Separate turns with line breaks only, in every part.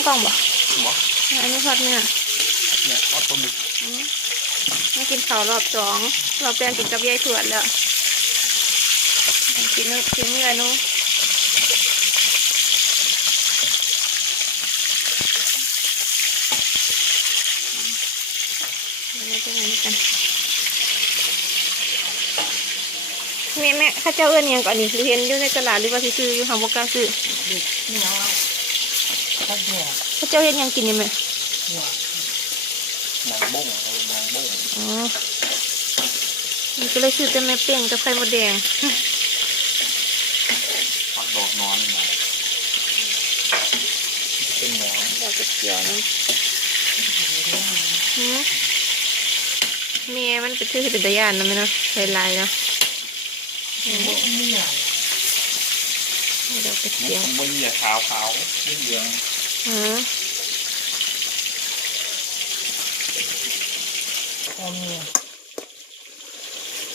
งกล่องบ่
หมอ
อันนี้ทอดเนื้อ
เนี่ยทอดปลาหมึก
อืมมากินข้าวรอบสองรอบแรกกินกับยายถวดแล้วกินเนื้อกินเนื้อหนูอืมเดี๋ยวจะมานี่กันแม่แม่ข้าเจ้าเอื้อนอิหยังก่อนนี่หรือเห็นอยู่ในตลาดหรือว่าสิซื้ออยู่หางบกล้าซื้อ
เด็กเหนียวตัดแยก
ข้าเจ้าเห็นหยังกินยังไหม
หัวนา
งบ้งเรานางบ้ง
อ๋อมันก็เลยซื้อแต่แม่เป้งกับไข่มดแดง
ฟักดอกนอนมาเป็นหนอน
ดอกกระเจียวนั่นหืมเมียมันเป็นชื่อเป็นตะยานนะไหมเนาะลายๆเนาะ
บ่มีหยัง
ดอกกระ
นี่
เจียว
มันมีขาวขาวเหลือง
อ๋อ
พอมี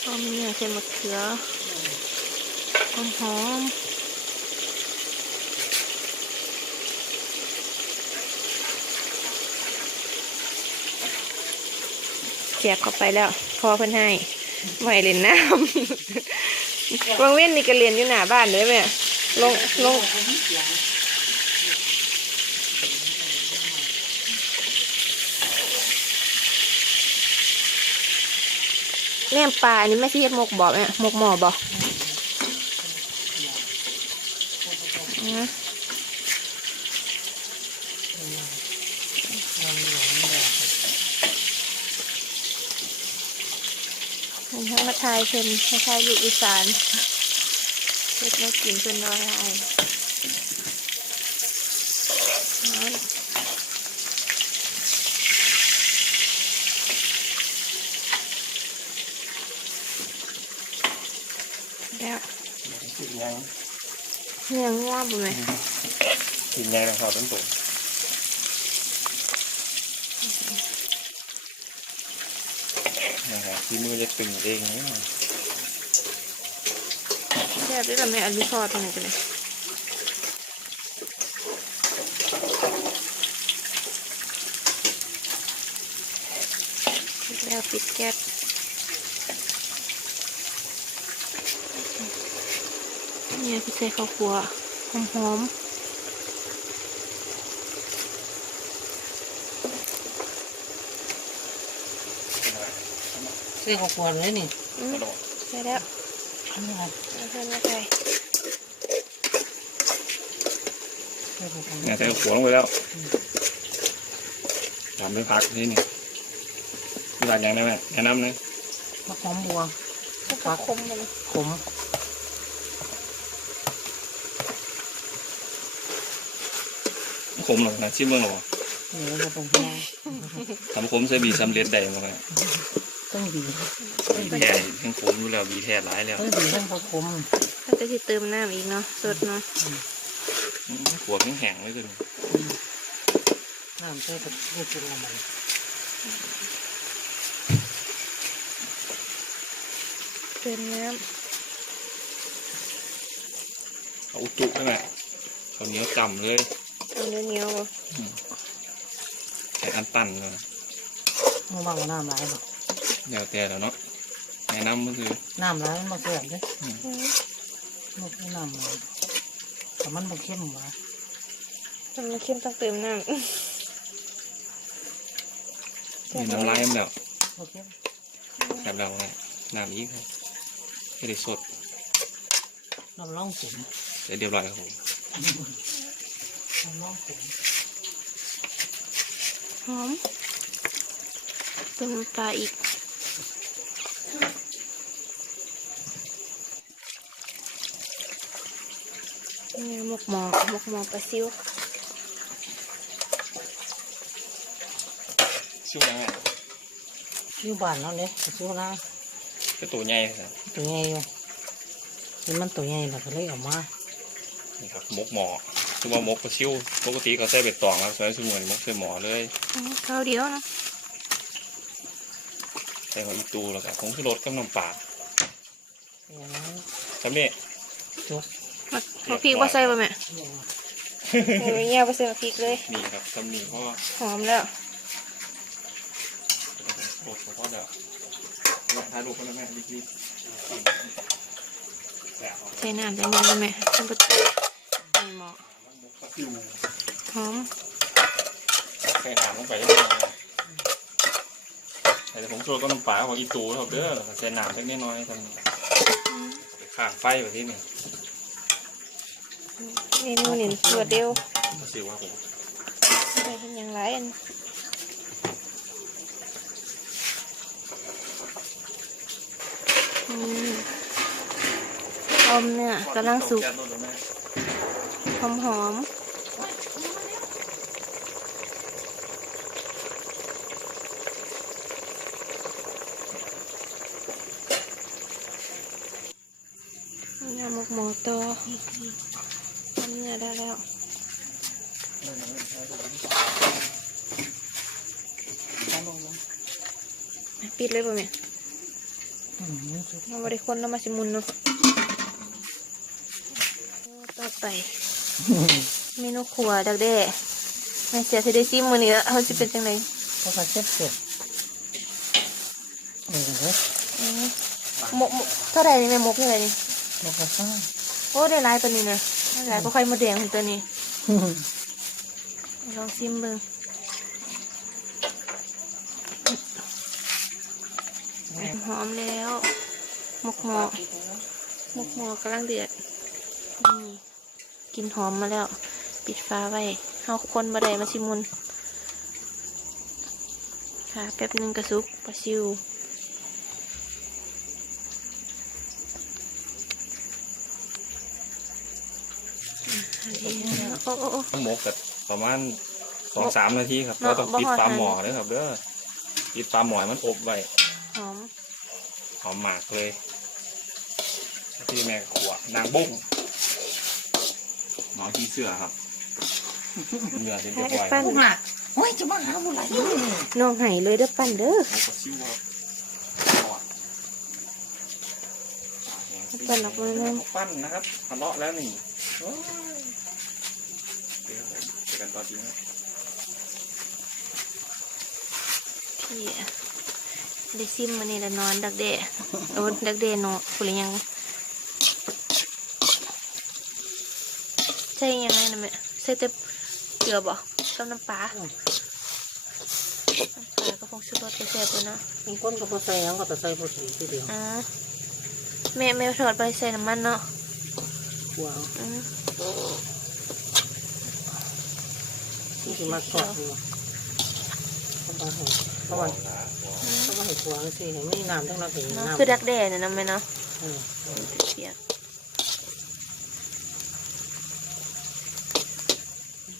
ก็มีเนี่ยใส่มะเขือหอมหอมเสียบเข้าไปแล้วพอเพิ่นให้ไหวเล่นน้ำวังเว้นนี่ก็เรียนอยู่หน้าบ้านเลยแม่ลงลง แนมปลาอันนี้ไม่ใช่เฮ็ดมกบ่แม่หมกหมอบอืม
พอมีหยังแบบ
มันทั้งมาทายเพิ่นคล้ายๆลูกอีสานเฮ็ดมากินเพิ่นน้อยให้น้อยแล้ว
กิน ยัง
เนื้อง่วงบ่แม่
กินยังนะครับต้นตุ่นนะครับที่มือจะตึงเองเนี่ย
แซ่บด้วยแบบแม่อันนี้ทอดตรงไหนกันเลยแล้วปิดแก๊ส เนี่ยพี่ใส่ข้าวคั่วหอม
เสื้อของควรเลยนี่
ๆอืม
กระโดด
ใส่แล้ว
อันนี้ไง
เอาเพิ่มมาใส่
เสื้อของควร
เนี่ยใส่หัวลงไปแล้วทำไม่พักนี่นี่มีหลักอย่างไรไหมแนะนำนะ
มะขามบัว
ผักคมมัน
ขม
ขมหรอกนะชิมเมืองหรอ
นี่ก็ตรงนี้
ทำขมใส่บีสำเร็จได้มาไหม
ต้องดี
บีแท้ทั้งขมอยู่แล้วบีแท้ร้ายแล้ว
ต้องดีต้องพอขม
ถ้าจะสิเติมน้ำอีกเนาะสดเนาะ
ขวบแห้งๆเลยกัน
น้ำใส่กับไม่กินละมัน
เติมน้
เอาอุจุได้ไหมข้าวเหนียวจำเลยำ
เอาเนื้อเหนียวบ่
ใส่อันตันเลย
มึงบังน้ำร้ายบ่
เดี๋ยวแต่แล้วเนาะแนะนำก็คือ
น้ำร้ายมันบ่เสื่อมเด้
อืม
มันคือน้ำร้ายแต่มันบ่เข้มหวะ
ถ้ามันเข้มต้องเติมน้ำ
มีน้ำลายมันแล้ว
บ่เข้ม
แบบเราเนี่ยน้ำอีกครับไม่ได้สด
น้ำร่องขม
เดี๋ยวเรียบร้อยครับผม
น้ำร่องขม
หอมเติมน้ำปลาอีกนี่มกหมอหมกหมอปลาซิว
ชิวยังไง
อยู่บ้านเราเนี่ยสู้นะ
ก็ตัวใหญ่ครับ
ตัวใหญ่อยู่นี่มันตัวใหญ่เราก็เลยออกมา
นี่ครับมกหมอ คือว่ามกกระชิวปกติเขาใส่เบ็ดตองแล้วใส่สมุนมกใส่หมอเลย
อืมข้าวเดียวเนาะ
ใส่หัวอีตูแล้วก็ผงชูรสกับน้ำปลา
อย่างนั้น
จำนี่
จุด
ผักผักพริกว่าใส่ป่ะแม่
เนี่ย
โอ้ยเงียบไปเสิร์ฟพริกเลย
นี่ครับตำหนิเพราะว่า
หอมแล้ว
โอ้เพราะเดี๋ยวแม่ถ่ายรูปกันนะแม่บิ๊กบิ๊กแสบเอา
ใส่น้ำใส่เงินได้ไหมทำประตูนี่เหมาะ
มุกปลาซิว
หอม
ใส่หางลงไปได้ไหมแต่ผมโชว์ต้นน้ำปลาของอีตูครับเด้อใส่หนามเล็กน้อยๆทำไปข้างไฟแบบนี้นี่
เมนูนี่รวดเร็ว
ปลาซิวครับผม
ใส่เป็นอย่างไรอันอืมอมเนี่ยกำลังสุก
แก๊สรถแล้วแม่
หอมหอมยำหม กหมูตัวทำเนี่ยได้แล้ว
เอาลงมา
ปิดเลยป่ะแม่
อืมนี่สุด
เราบริคนเรามาสิมุนเนาะต่อไปเมนูครัวดักแด้แม่เสียที่ได้ซิมมือนี้แล้วเขาจะเป็นจังไง
เพราะว่าเจ็บเจ็บเออเฮ้ย
อืมหมกหมกเท่าไหร่นี่แม่หมกเท่าไหร่นี่
บอกว่าซ่า
โอ้ได้หลายตัวนี้นะได้หลายก็ค่อยมาแดงของตัวนี้ลองซิมเบิ่งหอมแล้วหมกหมอหมกหมอกำลังเดือดนี่กลินหอมมาแล้ว ปิดฟ้าไว้เอาคนบะไดมาชิมุนค่ะแป๊บหนึงกระซุกปลาซิวอันนี้แล้ว โอ้โอ้โอ้
ต้องหมกกับประมาณสองสามนาทีครับ
เนาะ
เราต้องปิด
บ่ฮอด
ฝาหม้อ
ทัน
เลยครับเด้อปิดฝาหม้อให้มันอบไว้
หอม
หอมมากเลยที่แม่ขวนางบุ้งหมอขี้เสื้อครับเนื้อเส้นเรียบร้อย
ปั้น
ผู้หักโอ้ยจะมาหาบุไร
น้องไห้เลยเด้อปั้นเด้อ
หมูกระซิวครับทอด
ปั้นออกมาเลย
ปั้นนะครับทะเลาะแล้วนี่โอ้ยเดี๋ยวครับเจอ กันตอนจริงครับ
พี่ได้ซิมมานี่ละนอนดักเดะโอ้ดักเดะเนาะคุยยังใช่ยังไงนะแม่ใส่แต่เกลือบ่กับน้ำปลาน้ำปลาก็คงชูรสไปแซ่บเลยเนาะ
มีคนก็พอใส่หยังก็แต่ใส่พอสีทีเดียว
อ๋อแม่แม่ทอดไปใส่น้ำมันเนาะ
ว้าว
อืม
นี่คือมาทอดอยู่เขาต้องให้เพราะว่าเขาต้องให้ถั่วสิให้ไม่น้ำทั้งเราเห็น
เนาะ
น้ำ
คือดักแด้เนี่ยนะแม่เนาะ
อืม
เปียก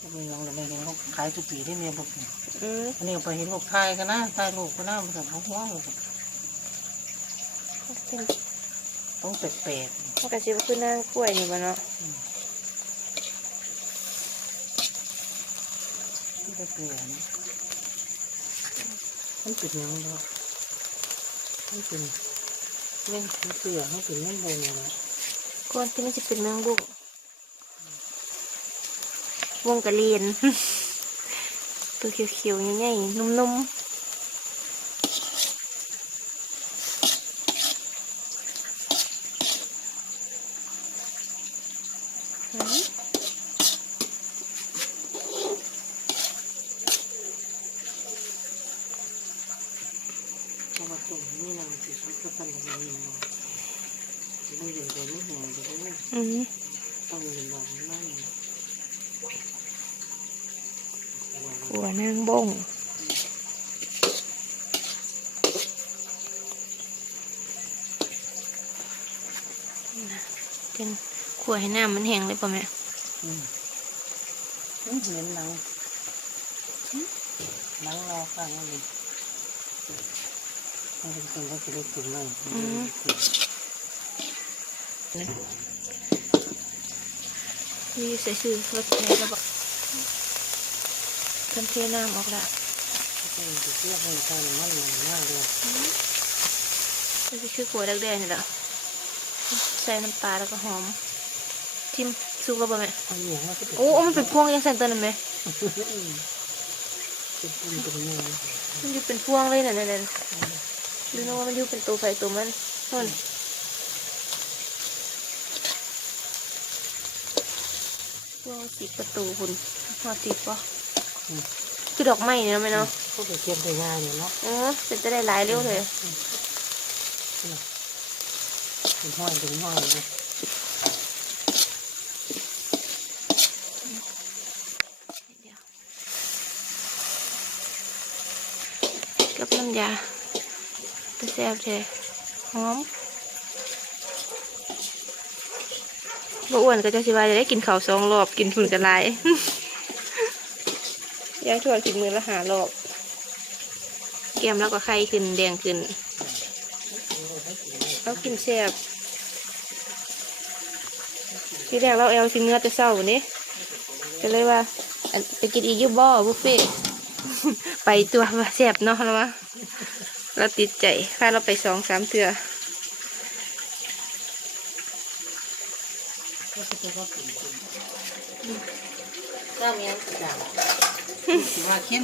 ก็ไม่ยองเลยแม่เห็นเขาขายทุกปีที่เมียบอกเนี่ย
อืม
อันนี้เอาไปเห็นลูกไทยกันนะไทยลูกก็น่ามันแบบเขาห้องเลย
เป็น
ต้องแปลก
มันก็สิว่าคือนางกล้วยนี่บ่เนาะ
ๆไม่ได้เปลี่ยนมันปิดยังไงมันเป็นเล่นเสือให้เป็นเล่นเลยเนี่ยนะ
ก่อนที่มันจะเป็นแมงบุกวงกะเรียนตัวเขียวๆง่ายๆนุ่มๆ
เพราะว่าตุ่มนี่นางสีสุดก็ป็นแบบนี้เนาะไม่เย็นใจไม่แห้งแต่ก็ไม่
อืม
ต้องเย็นอกไม่
ขัวนางบงเป็นขัวให้น้ำมันแห้งเลยป่ะแม่
อืมเห็นหนังหนังรอข้างนี้ มันเป็นคนก็จะได้กินไหม
นี่ใส่ซื้อรถแม่ระบอกเพิ่นเทน้ำออกละ
ก็จะเทียบให้ทานมันมันมากเลย
นี่คือขัวแดงๆนี่แหละใส่น้ำปลาแล้วก็หอมจิ้มซุกแล้วบ่แม่
อันเหนียวมันก็เป็น
โอ้มันเป็นพวงยังเซนเตอร์นั่นไหม
เป็นปุ่มเป็นเนื้อ
มันอยู่เป็นพวงเลยน่ะนั่นนั่น ดูนะว่ามันอยู่เป็นตัวไฟตัวมันนู่นพวงสิบประตูคุณมาติดปะคือดอกไม้เนี่ยเนาะแม่เนาะ
ก็ไปเก็บได้ง่ายเนี่ยเนาะ
อ๋อเป็นจะได้หลายเร็วเลย
เป็นห้อยเป็นห้อยเลย
กับน้ำยา ตะแซ่บแท้หอมบ่อ้วนก็จะสิว่าจะได้กินข้าวสองรอบกินฝุ่นกันหลายยายทวดกินมือละหารอบแก้มแล้วก็ไข้ขึ้นแดงขึ้นเรากินแซ่บทีแรกเราแอลสิเนื้อแต่เศร้านนี้ก็เลยว่าไปกินอีกยูบ่บุฟเฟ่ไปตัวว่าแซ่บเนาะแล้ววะ เราติดใจพาเราไปสองสามเทือ
ก็มีอันต่างถือว่าเข้ม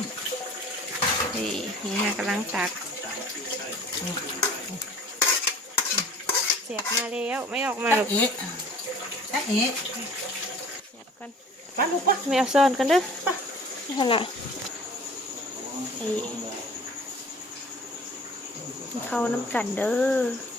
นี่นี่ฮะกำลังตักแซ่บมาแล้วไม่ออกมาหรอก
เอ๊ะถ้าเอ๊ะ
แซ่บกัน
ป้าลูกป้า
ไม่เอาซ่อนกันเด้อนี่ฮะละไอ้ เข้าน้ำกันเด้อ